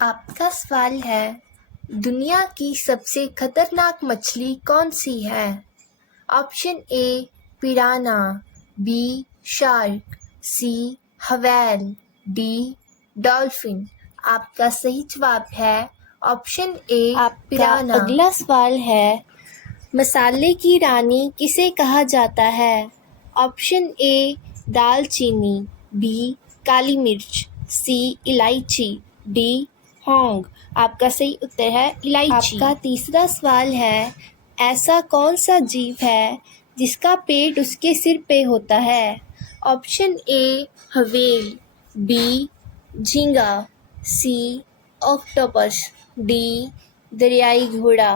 आपका सवाल है, दुनिया की सबसे खतरनाक मछली कौन सी है? Option A piranha, B shark, C whale, D dolphin. आपका सही जवाब है ऑप्शन ए पिराना। अगला सवाल है, मसाले की रानी किसे कहा जाता है? ऑप्शन ए दालचीनी, बी काली मिर्च, सी इलायची, डी लौंग। आपका सही उत्तर है इलायची। आपका तीसरा सवाल है, ऐसा कौन सा जीव है जिसका पेट उसके सिर पे होता है? ऑप्शन ए व्हेल, बी झींगा, सी ऑक्टोपस, डी दरियाई घोड़ा।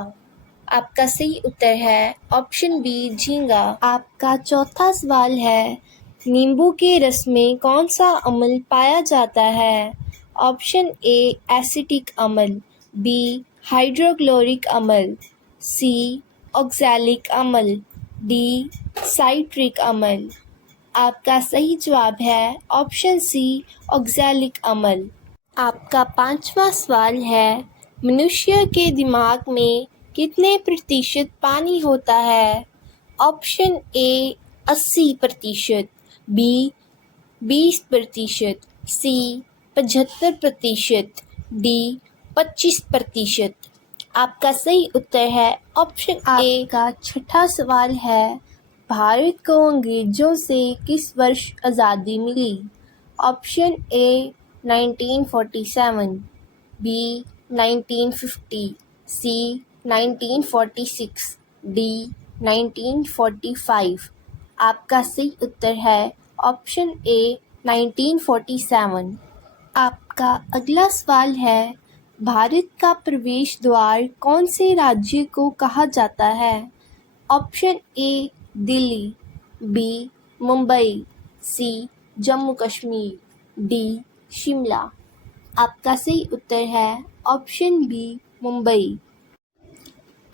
आपका सही उत्तर है ऑप्शन बी झींगा। आपका चौथा सवाल है, नींबू के रस में कौन सा अम्ल पाया जाता है? ऑप्शन ए एसिटिक अम्ल, बी हाइड्रोक्लोरिक अम्ल, सी ऑक्सैलिक अम्ल, डी साइट्रिक अम्ल। आपका सही जवाब है ऑप्शन सी ऑक्सैलिक अम्ल। आपका पांचवा सवाल है, मनुष्य के दिमाग में कितने प्रतिशत पानी होता है? Option A 80%, B 20%, C 75%, D 25%। आपका सही उत्तर है ऑप्शन ए। का छठा सवाल है, भारत को अंग्रेजों से किस वर्ष आज़ादी मिली? Option A 1947, B 1950, C 1946, D 1945। आपका सही उत्तर है ऑप्शन ए 1947। आपका अगला सवाल है, भारत का प्रवेश द्वार कौन से राज्य को कहा जाता है? Option A Delhi, B Mumbai, C Jammu Kashmir, D Shimla. आपका सही उत्तर है ऑप्शन बी मुंबई।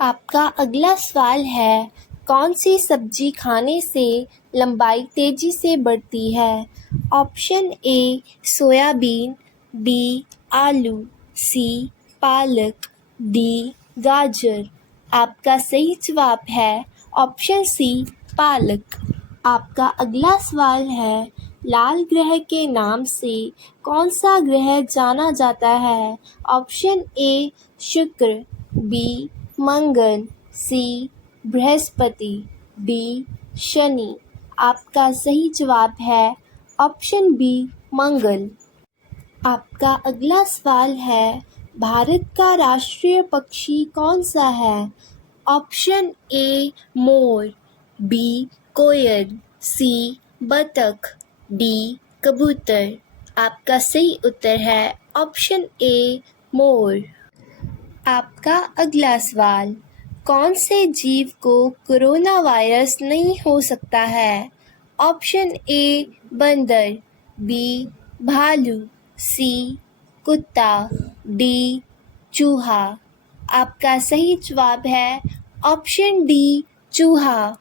आपका अगला सवाल है, कौन सी सब्जी खाने से लंबाई तेजी से बढ़ती है? ऑप्शन ए सोयाबीन, बी आलू, सी पालक, डी गाजर। आपका सही जवाब है ऑप्शन सी पालक। आपका अगला सवाल है, लाल ग्रह के नाम से कौन सा ग्रह जाना जाता है? ऑप्शन ए शुक्र, बी मंगल, सी बृहस्पति, डी शनि। आपका सही जवाब है ऑप्शन बी मंगल। आपका अगला सवाल है, भारत का राष्ट्रीय पक्षी कौन सा है? ऑप्शन ए मोर, बी कोयल, सी बतख, डी कबूतर। आपका सही उत्तर है ऑप्शन ए मोर। आपका अगला सवाल, कौन से जीव को कोरोना वायरस नहीं हो सकता है? ऑप्शन ए बंदर, बी भालू, सी कुत्ता, डी चूहा। आपका सही जवाब है ऑप्शन डी चूहा।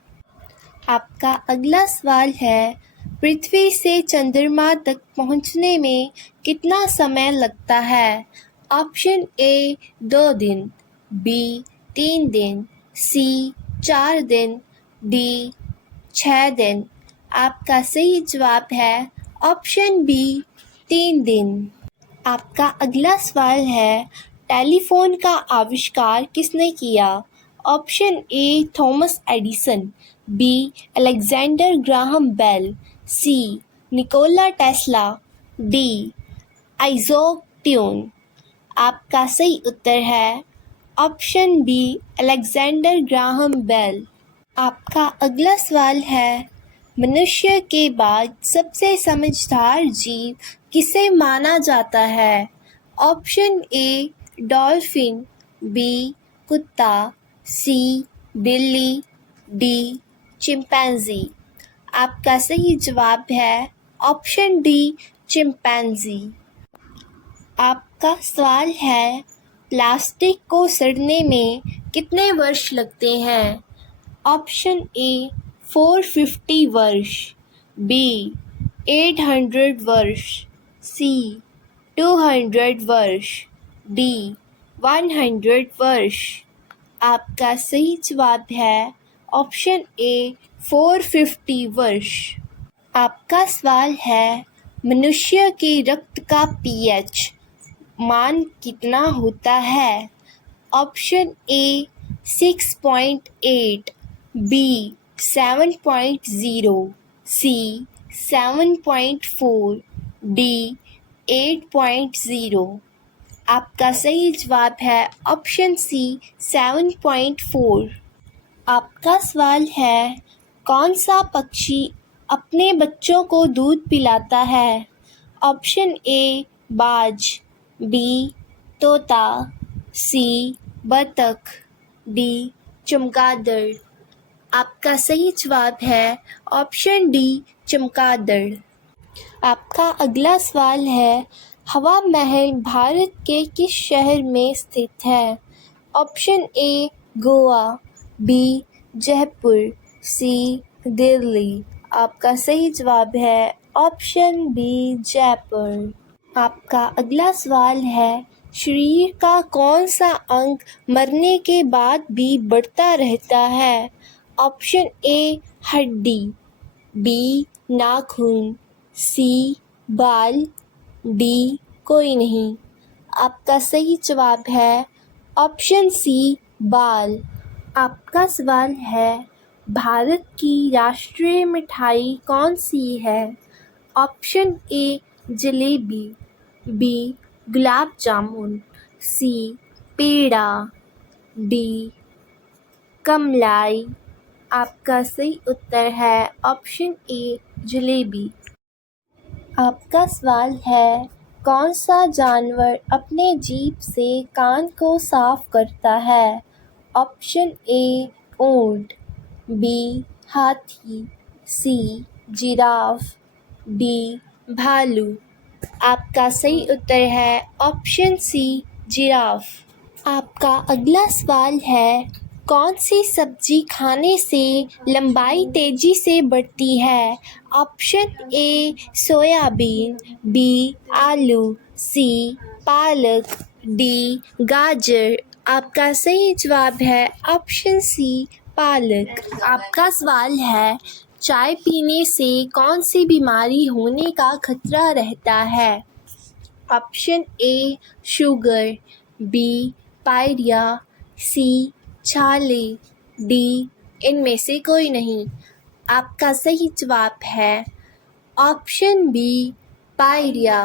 आपका अगला सवाल है, पृथ्वी से चंद्रमा तक पहुंचने में कितना समय लगता है? ऑप्शन ए 2 दिन, बी 3 दिन, सी 4 दिन, डी 6 दिन। आपका सही जवाब है ऑप्शन बी 3 दिन। आपका अगला सवाल है, टेलीफोन का आविष्कार किसने किया? Option A Thomas Edison, B Alexander Graham Bell, C Nikola Tesla, D Isaac Newton. आपका सही उत्तर है option B Alexander Graham Bell. आपका अगला सवाल है, मनुष्य के बाद सबसे समझदार जीव किसे माना जाता है? ऑप्शन ए डॉल्फिन, बी कुत्ता, सी बिल्ली, डी चिंपैंजी। आपका सही जवाब है ऑप्शन डी चिंपैंजी। आपका सवाल है, प्लास्टिक को सड़ने में कितने वर्ष लगते हैं? ऑप्शन ए 450 वर्ष, बी 800 वर्ष, सी 200 वर्ष, डी 100 वर्ष। आपका सही जवाब है ऑप्शन ए 450 वर्ष। आपका सवाल है मनुष्य के रक्त का पीएच मान कितना होता है? Option A 6.8, B 7.0, C 7.4, D 8.0। आपका सही जवाब है ऑप्शन सी 7.4। आपका सवाल है कौन सा पक्षी अपने बच्चों को दूध पिलाता है? ऑप्शन ए बाज, बी तोता, सी बतख, डी चमगादड़। आपका सही जवाब है ऑप्शन डी चमगादड़। आपका अगला सवाल है हवा महल भारत के किस शहर में स्थित है? Option A Goa, B Jaipur, C Delhi. आपका सही जवाब है ऑप्शन बी जयपुर। आपका अगला सवाल है शरीर का कौन सा अंग मरने के बाद भी बढ़ता रहता है? ऑप्शन ए हड्डी, बी नाखून, सी बाल, डी कोई नहीं। आपका सही जवाब है ऑप्शन सी बाल। आपका सवाल है भारत की राष्ट्रीय मिठाई कौन सी है? Option A jalebi, B gulab jamun, C peda, D कमलाई। आपका सही उत्तर है ऑप्शन ए जलेबी। आपका सवाल है कौन सा जानवर अपने जीभ से कान को साफ करता है? ऑप्शन ए ऊंट, बी हाथी, सी जिराफ, डी भालू। आपका सही उत्तर है ऑप्शन सी जिराफ। आपका अगला सवाल है कौन सी सब्जी खाने से लंबाई तेजी से बढ़ती है? ऑप्शन ए सोयाबीन, बी आलू, सी पालक, डी गाजर। आपका सही जवाब है ऑप्शन सी पालक। आपका सवाल है चाय पीने से कौन सी बीमारी होने का खतरा रहता है? Option A sugar, B pyorrhoea, C छाले, डी इनमें से कोई नहीं। आपका सही जवाब है ऑप्शन बी पायरिया।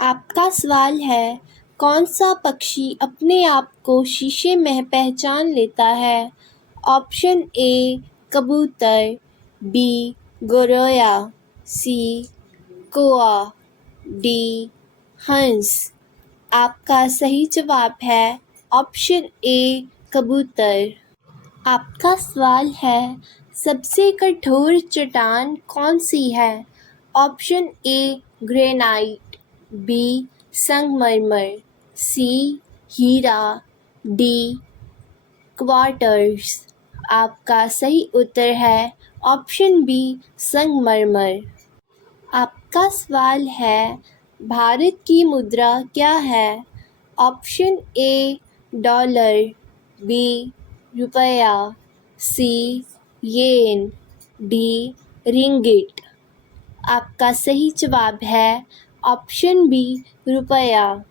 आपका सवाल है कौन सा पक्षी अपने आप को शीशे में पहचान लेता है? ऑप्शन ए कबूतर, बी गौरैया, सी कौआ, डी हंस। आपका सही जवाब है ऑप्शन ए कबूतर। आपका सवाल है सबसे कठोर चट्टान कौन सी है? ऑप्शन ए ग्रेनाइट, बी संगमरमर, सी हीरा, डी क्वार्ट्ज। आपका सही उत्तर है ऑप्शन बी संगमरमर। आपका सवाल है भारत की मुद्रा क्या है? ऑप्शन ए डॉलर, बी रुपया, सी येन, डी रिंगिट। आपका सही जवाब है ऑप्शन बी रुपया।